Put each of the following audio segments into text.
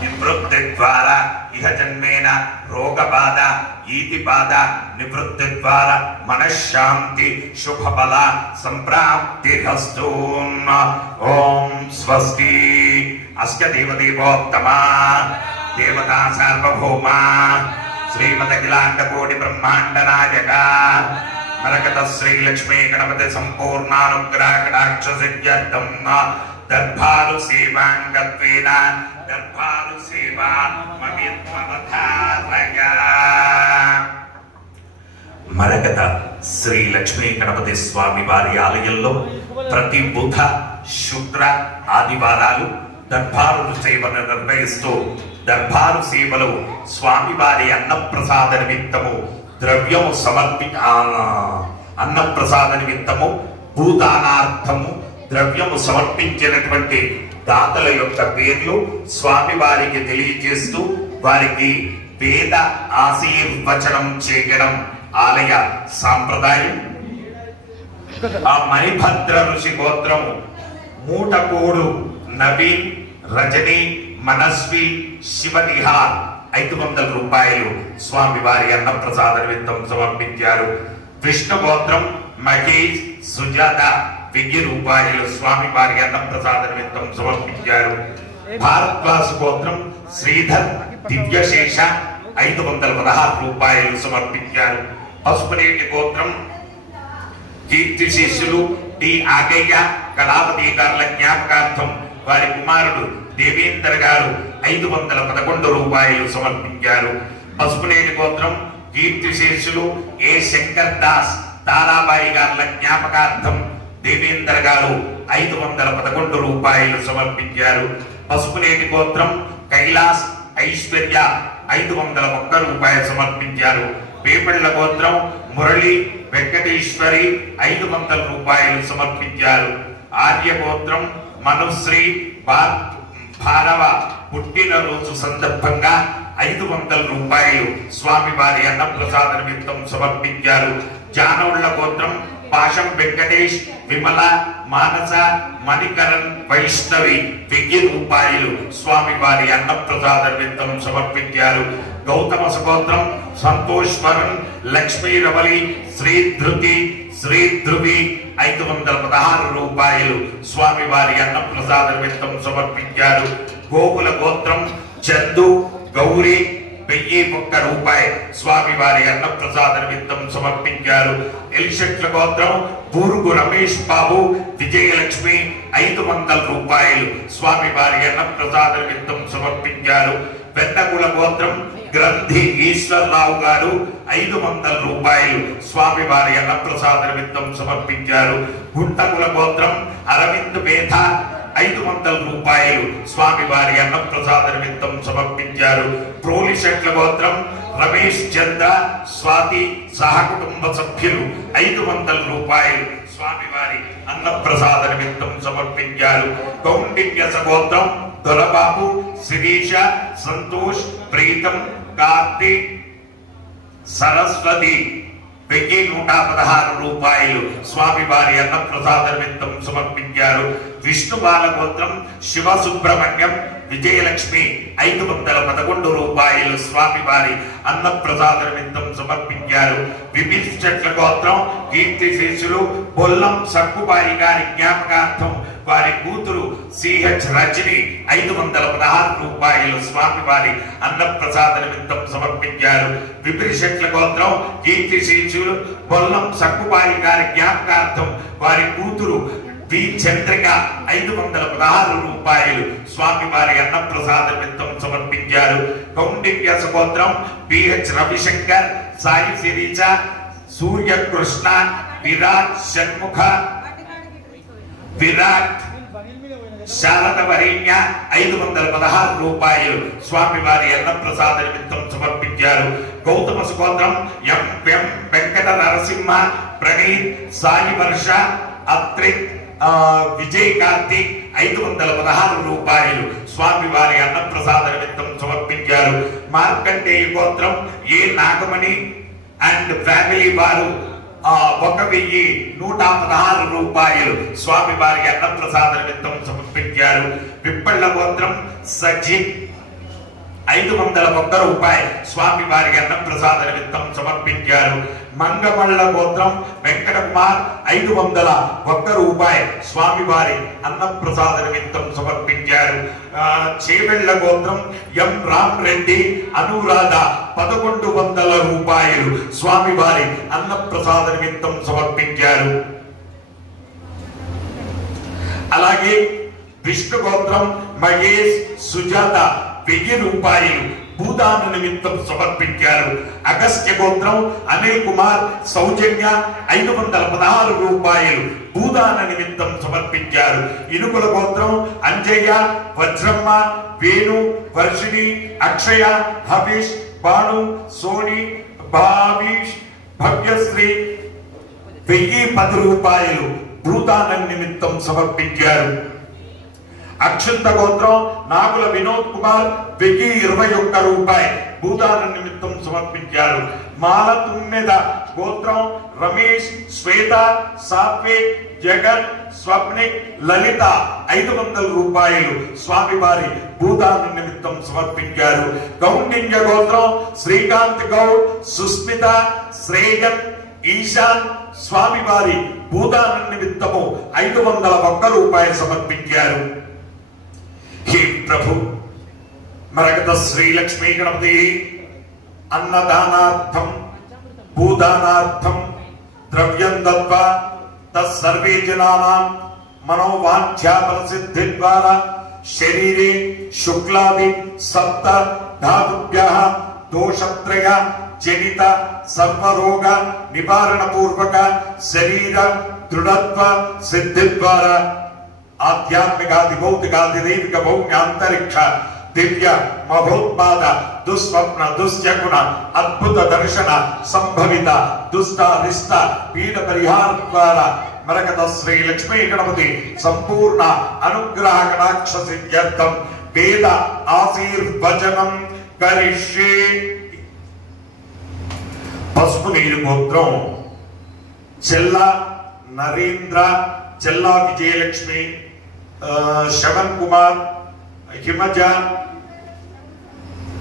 నివృత్తి ద్వారా ఇహ జన్మేన రోగబాధ ఈతి బాధ నివృత్తి ద్వారా మనశ్శాంతి శుభఫల సంప్రాప్తిరస్తు. ఓం స్వస్తి. అస్య దేవదేవోత్తమ దేవతా సార్వభౌమ శ్రీమదఖిలాండకోటి బ్రహ్మాండ నాయక మరకత శ్రీ లక్ష్మీ గణపతి సంపూర్ణానుగ్రహ కటాక్ష సిద్ధ్యర్థం దర్భాలు సేవాంగత్వేన దర్భాలు సేవా మమిత్వవధారయ. మరకత శ్రీ లక్ష్మీ గణపతి స్వామి వారి ఆలయంలో ప్రతి బుధ శుక్ర ఆదివారాలు దర్బారు సేవను నిర్వహిస్తూ దర్బారు సేవలు స్వామివారి అన్నప్రసాద నిమిత్తము ద్రవ్యము అన్నప్రసాద నిమిత్తము భూదానార్థము ద్రవ్యము సమర్పించినటువంటి దాతల యొక్క పేర్లు స్వామివారికి తెలియజేస్తూ వారికి వేద ఆశీర్వచనం చేయడం ఆలయ సాంప్రదాయం. ఆ మణిభద్ర ఋషి గోత్రము మూటకోడు నవీన్ రజని మనస్వి శివనిహార్ 500 రూపాయలు స్వామివారి అన్నప్రసాద నిమిత్తం సమర్పించారు. విష్ణు గోత్రం మహేష్ సుజాత 1000 రూపాయలు స్వామివారి అన్నప్రసాద నిమిత్తం సమర్పించారు. భారద్వాజ్ గోత్రం శ్రీధర్ దివ్యశేష 516 రూపాయలు సమర్పించారు. పసుపునేటి గోత్రం కీర్తి శిష్యులు డి ఆగయ్య కళావతి గారుల జ్ఞాపకార్థం వారి కుమారుడు దేవేందర్ గారు 511 రూపాయలు సమర్పించారు. పసుపునేటి గోత్రం కీర్తి శిష్యులు ఏ శంకర్ దాస్ తారాబాయి గారుల జ్ఞాపకార్థం దేవేందర్ గారు 511 రూపాయలు సమర్పించారు. పసుపునేటి గోత్రం కైలాస్ ఐశ్వర్య 501 రూపాయలు సమర్పించారు. పేపళ్ళ గోత్రం మురళి వెంకటేశ్వరి 500 రూపాయలు సమర్పించారు. ఆర్య గోత్రం మనుశ్రీ భారవ పుట్టినరోజు సందర్భంగా 500 రూపాయలు స్వామివారి అన్నప్రసాద నిమిత్తం సమర్పించారు. జానవుళ్ల గోత్రం పాశం వెంకటేష్ విమల మానస మణికరణ్ వైష్ణవి 1000 రూపాయలు స్వామివారి అన్నప్రసాద నిమిత్తం సమర్పించారు. గౌతమ గోత్రం సంతోష్ వరుణ్ లక్ష్మీ రవలి శ్రీ ధృవి 516 రూపాయలు స్వామివారి అన్నప్రసాద నిమిత్తం సమర్పించారు. గోకుల గోత్రం చందు గౌరీ 1001 రూపాయి స్వామివారి అన్నప్రసాద నిమిత్తం సమర్పించారు. ఎలిశెట్ల గోత్రం బూరుగు రమేష్ బాబు విజయలక్ష్మి 500 రూపాయలు స్వామివారి అన్నప్రసాద నిమిత్తం సమర్పించారు. వెన్నకుల గోత్రం గ్రంథి ఈశ్వర్రావు గారు 500 రూపాయలు స్వామివారి అన్నప్రసాద నిమిత్తం సమర్పించారు. గుంటకుల గోత్రం అరవింద్ మేధ 500 రూపాయలు స్వామివారి అన్నప్రసాద నిమిత్తం సమర్పించారు. ప్రోలిశెట్ల గోత్రం రమేష్ చంద్ర స్వాతి సహకుటుంబ సభ్యులు 500 రూపాయలు స్వామివారి అన్నప్రసాద నిమిత్తం సమర్పించారు. కౌండిన్య గోత్రం దొరబాబు శిరీష సంతోష్ ప్రీతం కార్తీక్ సరస్వతి 1116 రూపాయలు స్వామివారి అన్నప్రసాద నిమిత్తం సమర్పించారు. విష్ణుబాల గోత్రం శివ సుబ్రహ్మణ్యం విజయలక్ష్మి 511 రూపాయలు స్వామివారి అన్నప్రసాద నిమిత్తం సమర్పించారు. విభిష్ట గోత్రం కీర్తి శిష్యులు బొల్లం సక్కుబాయి గారి జ్ఞాపకార్థం వారి కూతురు సిహెచ్ రజని 516 రూపాయలు స్వామివారి అన్నప్రసాద నిమిత్తం సమర్పించారు. విభిషట్ల గోత్రం కీర్తి శిష్యులు బొల్లం సక్కుబాయి గారి జ్ఞాపకార్థం వారి కూతురు వి చంద్రిక 516 రూపాయలు స్వామివారి అన్నప్రసాద నిమిత్తం సమర్పించారు. కౌండిన్య గోత్రం బిహెచ్ రవిశంకర్ సాయి శిరీష సూర్యకృష్ణ విరాట్ షణ్ముఖ విరాట్ శారద వరేణ్య 516 రూపాయలు స్వామివారి అన్నప్రసాద నిమిత్తం సమర్పించారు. గౌతమ గోత్రం ఎం వెంకట నరసింహ ప్రణీత్ సాయి వర్ష అత్రిక్ విజయ్ కార్తీక్ 516 రూపాయలు స్వామివారి అన్నప్రసాద నిమిత్తం సమర్పించారు. మార్కండేయ గోత్రం ఏ నాగమణి అండ్ ఫ్యామిలీ వారు 1116 రూపాయలు స్వామి వారికి అన్నప్రసాద నిమిత్తం సమర్పించారు. పిప్పళ్ళ గోత్రం సజి 501 రూపాయలు స్వామి వారికి అన్నప్రసాద నిమిత్తం సమర్పించారు. మంగమళ్ళ గోత్రం వెంకట కుమార్ 501 రూపాయలు స్వామి వారి అన్నప్రసాద నిమిత్తం సమర్పించారు. చేవెళ్ల గోత్రం ఎం రామ్ రెడ్డి అనురాధ 1100 రూపాయలు స్వామి వారి అన్నప్రసాద నిమిత్తం సమర్పించారు. అలాగే విష్ణు గోత్రం మహేష్ సుజాత 1000 రూపాయలు భూదాన నిమిత్తం సమర్పించారు. అగస్త్య గోత్రం అనిల్ కుమార్ సౌజన్య 516 రూపాయలు భూదాన నిమిత్తం సమర్పించారు. ఇనుకుల గోత్రం అంజయ్య వజ్రమ్మ వేణు వర్షిణి అక్షయ హరీష్ బాను సోని భావీష్ భవ్యశ్రీ 1010 రూపాయలు భూదాన నిమిత్తం సమర్పించారు. అక్షంత గోత్రం నాగుల వినోద్ కుమార్ 1021 రూపాయలు భూదాన నిమిత్తం సమర్పించారు. మాల తుమ్మెద గోత్రం రమేష్ శ్వేత సాత్విక్ జగన్ స్వప్నిక్ లలిత 500 రూపాయలు స్వామి వారి భూదాన నిమిత్తం సమర్పించారు. కౌండిన్య గోత్రం శ్రీకాంత్ గౌడ్ సుస్మిత శ్రేయన్ ఈశాన్ స్వామి వారి భూదాన నిమిత్తము 501 రూపాయలు సమర్పించారు. हे प्रभु मरकत श्री लक्ष्मी गणपति अन्नदानार्थम भूदानार्थम द्रव्यं दत्वा तत्सर्वे जनानां मनोवांछा फलसिद्धि द्वारा शरीरे शुक्लादि सप्त धातुभ्यः दोषत्रय जनित सर्वरोग निवारण पूर्वक शरीर दृढ़त्व सिद्धि द्वारा आध्यात्मिकादि भौतिकादि दैविक भौम्यांतरिक्ष दिव्य महोत्पाद दुस्वप्न दुश्चगुण अद्भुत दर्शन संभवित दुष्ट रिष्ट पीड परिहार द्वारा मरकत श्री लक्ष्मी गणपति संपूर्ण अनुग्रह कटाक्ष सिद्ध्यर्थम वेद आशीर्वचनम करिष्ये. पసుపు నీరు గోత్రం చెల్లా నరేంద్ర చెల్లా విజయలక్ష్మి శవన్ కుమార్ హిమజ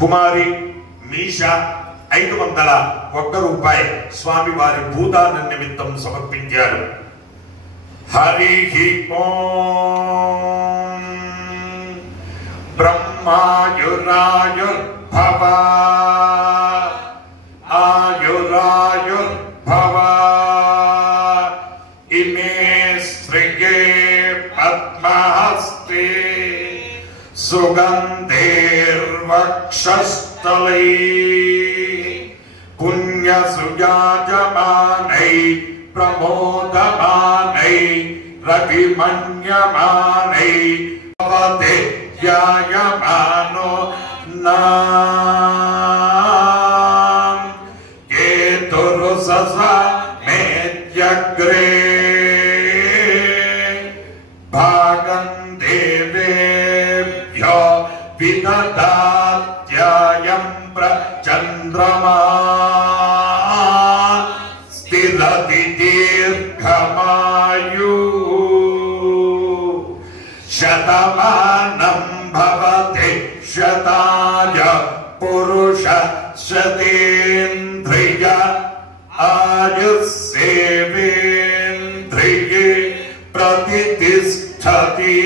కుమారి మీషా 501 రూపాయలు స్వామి వారి భూదాన నిమిత్తం సమర్పించారు. హరి ఓం బ్రహ్మాయురాయుర్భవ ఆయురాయుర్భవ इमे श्रिये पद्महस्ते सुगन्धेर्वक्षस्थलै पुण्यसुयाजमानै प्रमोदमानै रविमन्यमानै भवते ध्यायमानो नाम केतुरुससा मेद्यग्रे विदधात्ययं प्रचन्द्रमा स्थिरति दीर्घमायु शतमानं भवति शताय पुरुष शतेन्द्रिय आयुष्येवेन्द्रिये प्रतिष्ठति.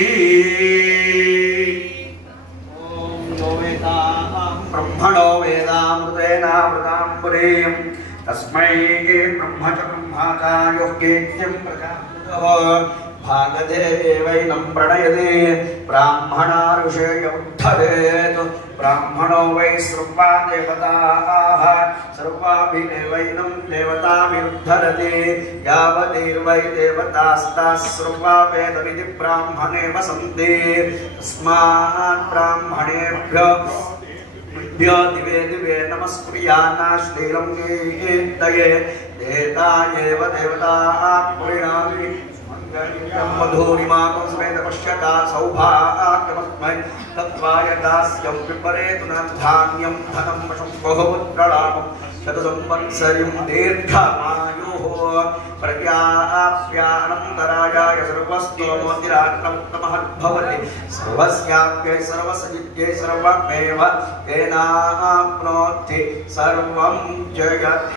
ब्रह्मणो वेदामृतेनामृताम्बुरेयं तस्मै ब्रह्म च ब्रह्माचार्योऽज्ञेयं प्रजापतिः भागदेवैनं प्रणयते ब्राह्मणा ऋषेयमुद्धरेत् ब्राह्मणो वै सर्वा देवताः सर्वाभिदेवैनं देवताभिरुद्धरति यावदेवै देवतास्ताः सर्वा वेदविधि ब्राह्मणे वसन्ति तस्मात् ब्राह्मणेभ्यो दिवे दिवे नमस्कुर्यान्नाश्लीलं गीतये देतायेव देवताः पुरिणामि मधुरिमाकं स्वेद पश्यता सौभाग्यमस्मै तत्त्वाय दास्यं विपरेतु न धान्यं धनं वशं बहुपुत्रलाभं शतसंवत्सरं दीर्घमायुः प्रज्ञाप्यानन्तरायाय सर्वस्तोमोतिरात्मः भवति सर्वस्याप्यै सर्वसजित्यै सर्वमेव तेनाप्नोति सर्वं जयति।